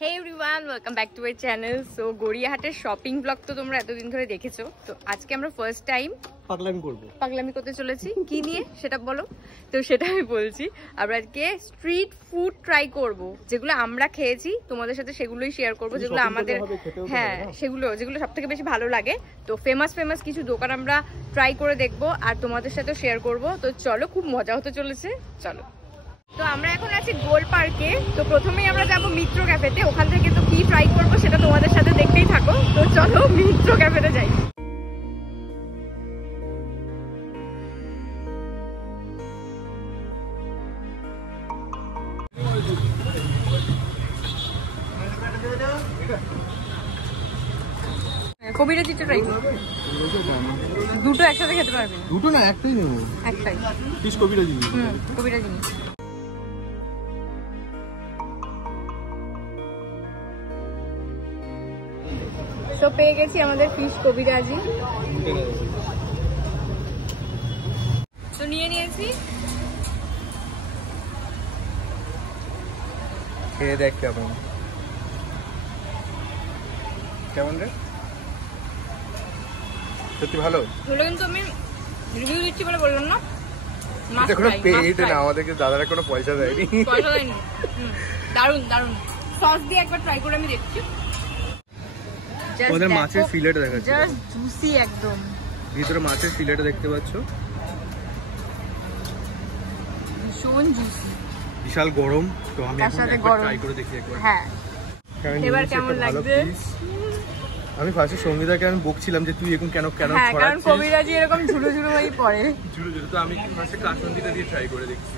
Hey everyone, welcome back to our channel. So গড়িয়াহাটের shopping vlog তো তোমরা এতদিন ধরে দেখেছো। তো আজকে আমরা ফার্স্ট টাইম পাগলামি করতে চলেছি। কি নিয়ে সেটা বলো। তো সেটা আমি বলছি, আমরা আজকে স্ট্রিট ফুড ট্রাই করব, যেগুলো আমরা খেয়েছি তোমাদের সাথে সেগুলোই শেয়ার করব, যেগুলো আমাদের যেগুলো সবথেকে বেশি ভালো লাগে। তো ফেমাস কিছু দোকান আমরা ট্রাই করে দেখবো আর তোমাদের সাথে শেয়ার করব। তো চলো, খুব মজা হতে চলেছে, চলো। তো আমরা এখন আছি গোল পার্কে। তো প্রথমেই আমরা যাব মিত্র ক্যাফেতে, ওখান থেকে তো কি ট্রাই করবো সেটা তোমাদের সাথে দেখতেই থাকো। তো চলো মিত্র ক্যাফেতে যাই। কবিরাজিটা ট্রাই করবো। দুটো একসাথে খেতে পারবি? দুটো না, একটাই নেব। একটাই ফিশ কবিরাজি। কবিরাজি। তো পেয়ে গেছি আমাদের ফিশ কবিরাজি। তো নিয়ে নিয়েছি, খেয়ে দেখ কেমন রে। সত্যি ভালো হলো, কিন্তু আমি রিভিউ দিচ্ছি বলে বললাম না। আমাদেরকে দাদারা কোনো পয়সা দেয়নি। দারুন দারুন। সস দিয়ে একবার ট্রাই করে আমি দেখছি। ওদের মাছের ফিলেট দেখাচ্ছে, জাস্ট জুসি একদম। ভিতরে মাছের ফিলেট দেখতে পাচ্ছ, ভীষণ জুসি, বিশাল গরম। তো আমি এখন একবার ট্রাই করে দেখি একবার। হ্যাঁ, এবার কেমন লাগছে? আমি ফার্স্টে সঙ্গীতাকে আমি বকছিলাম যে তুই এখন কেন ছড়াচ্ছিস, কারণ কবিরাজি এরকম ঝুড়ো ঝুড়ো হয়ে পড়ে। ঝুড়ো ঝুড়ো। তো আমি ফার্স্টে কাসন্দিটা দিয়ে ট্রাই করে দেখছি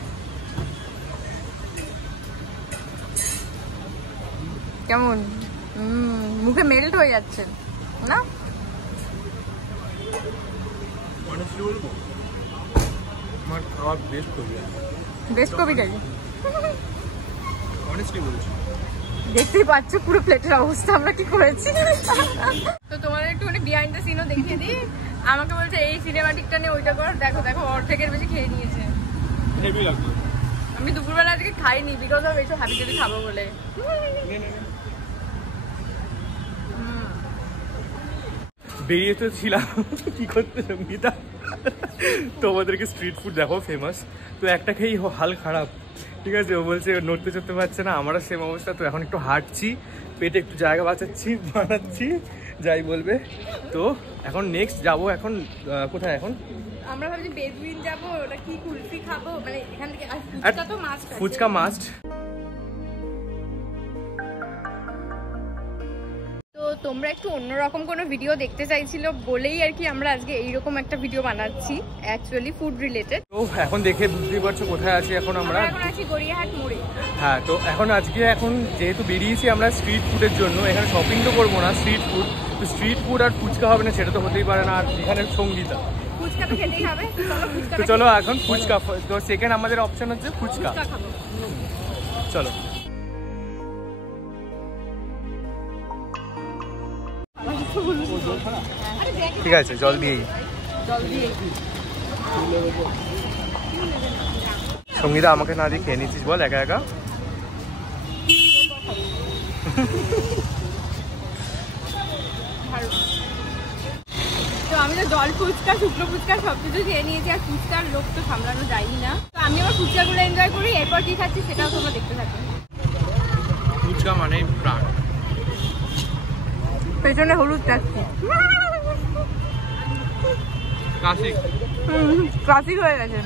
কেমন। মুখে মেল্ট হয়ে যাচ্ছে না? অনেস্টলি বলবো, আমার খাওয়ার বেস্ট কবিরাজি। অনেস্টলি বলছি, দেখতেই পাচ্ছ পুরো প্লেটের অবস্থা আমরা কি করেছি। তো তোমাদের একটুখানি বিহাইন্ড দ্য সিনও দেখিয়ে দিই। আমাকে বলছে এই সিনেমাটিকটা নিয়ে ওইটা কর, দেখো দেখো অর্ধেকের বেশি খেয়ে নিয়েছে। হেভি লাগলো। আমি দুপুরবেলা আজকে খাইনি বিকজ অফ এইসব হাবি জাবি খাবো বলে। বেরিয়ে তো ছিলাম কি করতে সঙ্গীতা, তোমাদেরকে স্ট্রিট ফুড দেখো ফেমাস। তো একটা খেয়েই হাল খারাপ, ঠিক আছে। ও বলছে নড়তে চড়তে পারছে না, আমারও সেম অবস্থা। তো এখন একটু হাঁটছি, পেটে একটু জায়গা বানাচ্ছি যাই বলবে। তো এখন নেক্সট যাবো, এখন কোথায়? এখন আমরা ভাবছি বেদুইন যাবো, ওটা কি কুলফি খাবো, মানে এখান থেকে ফুচকা মাস্ট। তো তোমরা একটু অন্যরকম কোনো ভিডিও দেখতে চাইছিল বলেই আর কি আমরা আজকে এইরকম একটা ভিডিও বানাচ্ছি, অ্যাকচুয়ালি ফুড রিলেটেড। তো এখন দেখে বুঝতেই পারছো কোথায় আছি এখন আমরা আছি গড়িয়াহাট মোড়ে। হ্যাঁ, তো এখন যেহেতু বেরিয়েছি আমরা স্ট্রিট ফুডের জন্য, এখানে শপিং তো করবো না, স্ট্রিট ফুড। তো স্ট্রিট ফুড আর ফুচকা হবে না, সেটা তো হতেই পারে না। আর এখানে সঙ্গীতা, ফুচকা তো খেতেই হবে। তো চলো এখন ফুচকা। তো সেকেন্ড আমাদের অপশন হচ্ছে ফুচকা। চলো। ঠিক আছে, জল দিয়েই। সঙ্গীতা আমাকে না দিয়ে খেয়ে নিচ্ছিস বল একা একা? তো আমি তো জল ফুচকা, শুকনো ফুচকা সবকিছু খেয়ে নিয়েছি, আর ফুচকার লোক তো সামলানো যায়ই না। তো আমি আমার ফুচকাগুলো এনজয় করি, এরপর কি খাচ্ছি সেটাও তোমরা দেখতে থাকো। ফুচকা মানে প্রাণ। পেছনে হলুদ চাচ্ছি, ক্লাসিক হয়ে গেছে।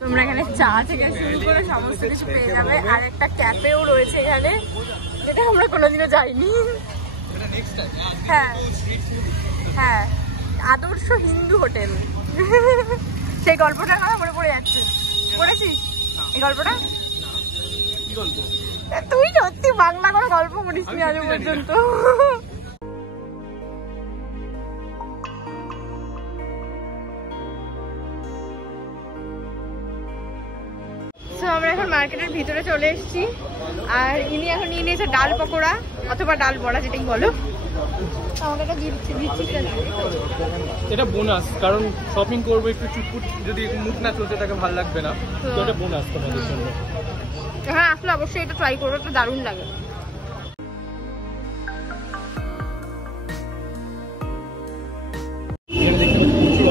তোমরা এখানে চা থেকে শুরু করে সমস্ত কিছু পেয়ে যাবে। আর একটা ক্যাফেও রয়েছে এখানে, যেটা আমরা কোনোদিনও যাইনি। হ্যাঁ হ্যাঁ, আদর্শ হিন্দু হোটেল। সেই গল্পটার কথা মনে পড়ে যাচ্ছে। পড়েছিস এই গল্পটা? তুই সত্যি বাংলা কোনো গল্প পড়িস নি আজ পর্যন্ত। আমরা এখন মার্কেটের ভিতরে চলে এসেছি, আর ইনি এখন নিয়ে নিয়েছে ডাল পকোড়া অথবা ডাল বড়া, যেটাই বলো। এটা বোনাস, কারণ শপিং করবো একটু চুটপুট, যদি মুখ না চলতে থাকে ভালো লাগবে না, তো এটা বোনাস তোমাদের জন্য। আসলে অবশ্যই এটা ট্রাই করবো, এটা দারুণ লাগে।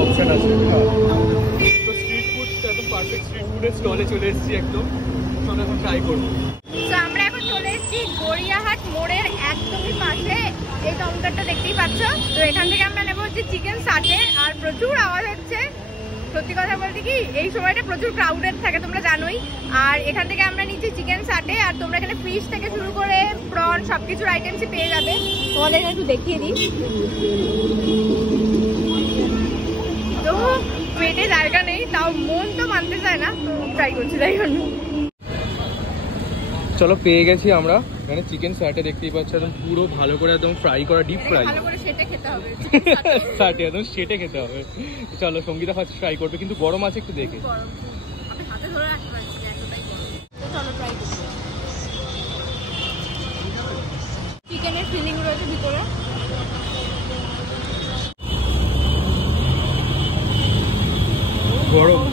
অপশন আছে তো স্ট্রিট ফুড একদম পারফেক্ট স্ট্রিট ফুডের স্টলে চলে এসেছি একদম, চলো এখন ট্রাই করবো। তো আমরা এখন চলে এসেছি গড়িয়াহাট মোড়ের একদমই পাশে, এই কাউন্টারটা দেখতেই পাচ্ছ। তো এখান থেকে আমরা নেবো হচ্ছে চিকেন সাটে, আর প্রচুর আওয়াজ হচ্ছে। সত্যি কথা বলতে কি এই সময়টা প্রচুর ক্রাউডেড থাকে তোমরা জানোই। আর এখান থেকে আমরা নিচ্ছি চিকেন সাটে, আর তোমরা এখানে ফিশ থেকে শুরু করে প্রন সবকিছুর আইটেমসই পেয়ে যাবে। তোমাদের একটু দেখিয়ে দিই। তো পেটে জায়গা নেই, তাও মন তো মানতে চায় না, তো ট্রাই করছি তাই জন্য। চলো পেয়ে গেছি আমরা এখানে চিকেন স্যাটে, দেখতেই পাচ্ছ একদম পুরো ভালো করে একদম ফ্রাই করা, ডিপ ফ্রাই, ভালো করে সেটা খেতে হবে স্যাটে একদম সেটে খেতে হবে। চলো সঙ্গীতা ফার্স্ট ট্রাই করবে, কিন্তু গরম আছে একটু দেখে। আমি হাতে ধরে রাখতে পারছি না, এতটাই গরম। তো চলো ট্রাই করি। চিকেনের ফিলিং রয়েছে ভিতরে, গরম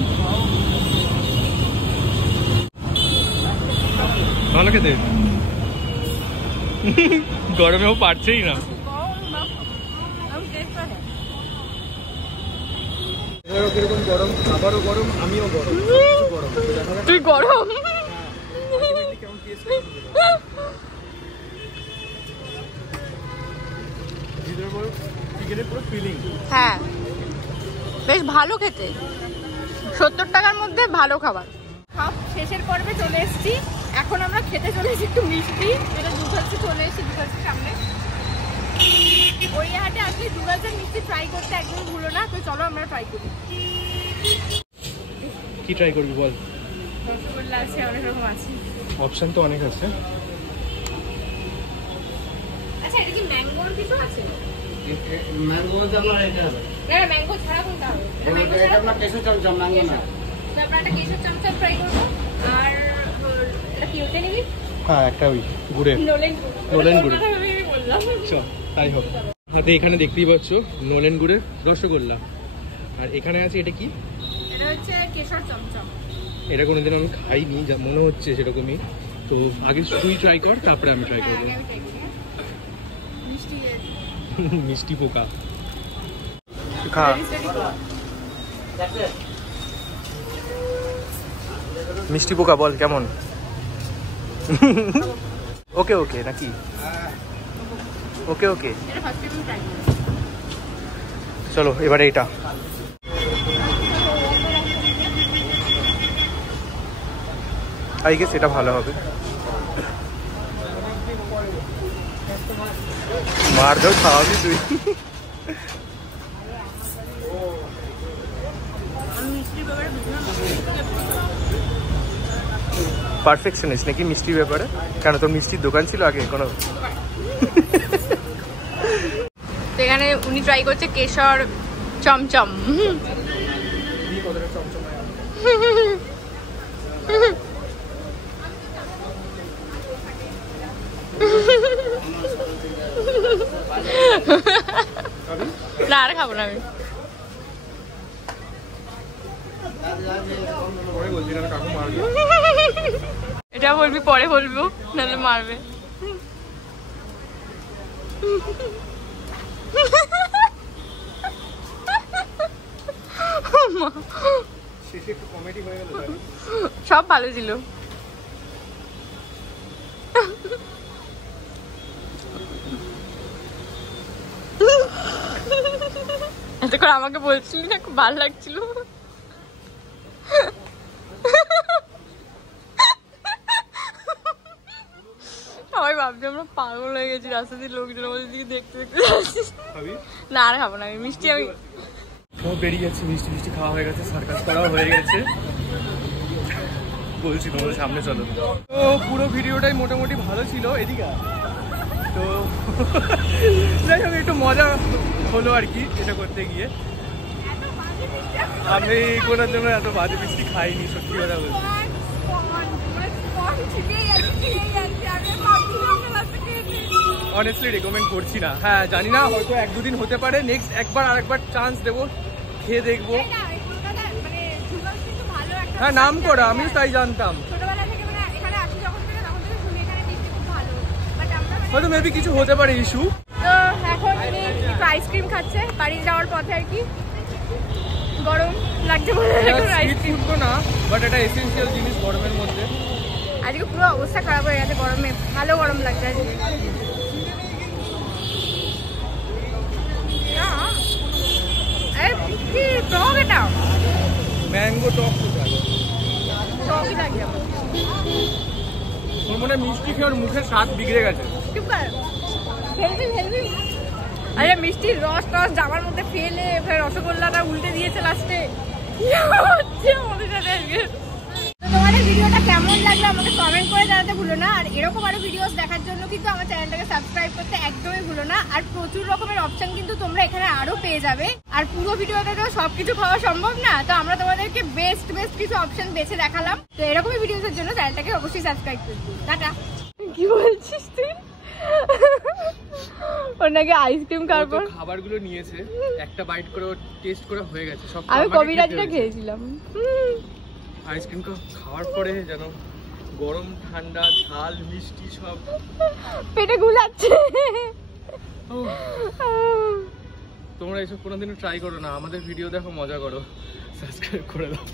ভালো খেতে, গরমেও পারছেই না। কিরকম গরম, আবারও গরম, আমিও গরম, গরম। তুই গরম হ্যাঁ, বেশ ভালো খেতে, 70 টাকার মধ্যে ভালো খাবার। সব শেষের পর্বে চলে এসেছি, এখন আমরা খেতে চলে এসেছি একটু মিষ্টি। এটা দুগাছে চলে এসেছি, দুগাছের সামনে। গড়িয়াহাটে আসলে দুগাছের মিষ্টি ট্রাই করতে একদমই ভুলো না। তো চলো আমরা ট্রাই করি। কি ট্রাই করবি বল? রসগোল্লা আছে, অনেক রকম আছে, অপশন তো অনেক আছে। আচ্ছা এটা কি ম্যাঙ্গোর কিছু আছে? ম্যাঙ্গো আপনার এটা হবে না, ম্যাঙ্গো ছাড়া কোনটা হবে? এটা আপনার কেশর চমচম ম্যাঙ্গো না। তো আমরা একটা কেশর চমচম ট্রাই করবো। আর এটা কি ওটা নিবি? হ্যাঁ একটা ওই গুড়ে, নোলেন গুড় বললাম। চল তাই হবে। হাতে এখানে দেখতেই পাচ্ছ নোলেন গুড়ের রসগোল্লা, আর এখানে আছে এটা কি? এটা হচ্ছে কেশর চমচম। এটা কোনোদিন আমি খাইনি, যা মনে হচ্ছে সেরকমই। তো আগে তুই ট্রাই কর, তারপরে আমি ট্রাই করবো। মিষ্টি পোকা খা, মিষ্টি পোকা বল কেমন? ওকে ওকে নাকি? ওকে ওকে, চলো এবারে এটা। আই গেস এটা ভালো হবে। মার দাও, খাওয়াবি তুই? পারফেকশনিস্ট নাকি মিষ্টির ব্যাপারে? কেন তোর মিষ্টির দোকান ছিল আগে কোনো? এখানে উনি ট্রাই করছে কেশর চমচম। না আর খাবো না আমি। এটা বলবি পরে বলবো, নাহলে মারবে। সব ভালো ছিল। এতক্ষণ আমাকে বলছিলি না খুব ভালো লাগছিল। সবাই ভাবছি আমরা পাগল হয়ে গেছি, রাস্তা দিয়ে লোকজন আমাদের দিকে দেখতে দেখতে যাচ্ছি। না আর খাবো না আমি মিষ্টি। আমি বেরিয়ে যাচ্ছি, মিষ্টি মিষ্টি খাওয়া হয়ে গেছে, সার্কাস করাও হয়ে গেছে। বলছি তোমাদের সামনে চলো। তো পুরো ভিডিওটাই মোটামুটি ভালো ছিল এদিকে। তো যাই হোক একটু মজা হলো আর কি এটা করতে গিয়ে। আমি কোনোর জন্য এত বাজে মিষ্টি খাইনি, সত্যি কথা বলছি। অনেস্টলি রেকমেন্ড করছি না। হ্যাঁ জানি না, হয়তো 1-2 দিন হতে পারে, নেক্সট একবার আরেকবার চান্স দেবো, খেয়ে দেখবো। হ্যাঁ নাম করা, আমিও তাই জানতাম। ছোটবেলা থেকে মানে এখানে আসি যখন থেকে হয়তো মেবি কিছু হতে পারে ইস্যু। তো এখন উনি একটু আইসক্রিম খাচ্ছে বাড়ি যাওয়ার পথে আর কি। গরম লাগছে বলে এখন আইসক্রিম তো না, বাট এটা এসেনশিয়াল জিনিস গরমের মধ্যে। আজকে পুরো অবস্থা খারাপ হয়ে গেছে গরমে, ভালো গরম লাগছে আজকে। কি টক এটা, ম্যাঙ্গো টক টকই লাগে আমার। ওর মনে হয় মিষ্টি খেয়ে ওর মুখের স্বাদ বিগড়ে গেছে। হেলদি আরে মিষ্টির রস টস জামার মধ্যে ফেলে ফের রসগোল্লাটা উল্টে দিয়েছে লাস্টে। আমাদের সাথে আজকে তো তোমাদের ভিডিওটা কেমন লাগলো আমাকে কমেন্ট করে জানাতে ভুলো না। আর এরকম আরো ভিডিওস দেখার জন্য কিন্তু আমার চ্যানেলটাকে সাবস্ক্রাইব করতে একদমই ভুলো না। আর প্রচুর রকমের অপশন কিন্তু তোমরা এখানে আরো পেয়ে যাবে। আর পুরো ভিডিওতে তো সবকিছু খাওয়া সম্ভব না, তো আমরা তোমাদেরকে বেস্ট কিছু অপশন বেছে দেখালাম। তো এরকমই ভিডিওসের জন্য চ্যানেলটাকে অবশ্যই সাবস্ক্রাইব করবে। টাটা। কি বলছিস তুই? ওর নাকি আইসক্রিম খাওয়ার খাবারগুলো নিয়েছে, একটা বাইট করে টেস্ট করে হয়ে গেছে সব। আমি কবিরাজটা খেয়েছিলাম। আইসক্রিম খাওয়ার পরে যেন গরম ঠান্ডা ঝাল মিষ্টি সব পেটে গুলাচ্ছে। তোমরা এসব কোনোদিনও ট্রাই করো না, আমাদের ভিডিও দেখো, মজা করো, সাবস্ক্রাইব করে দাও।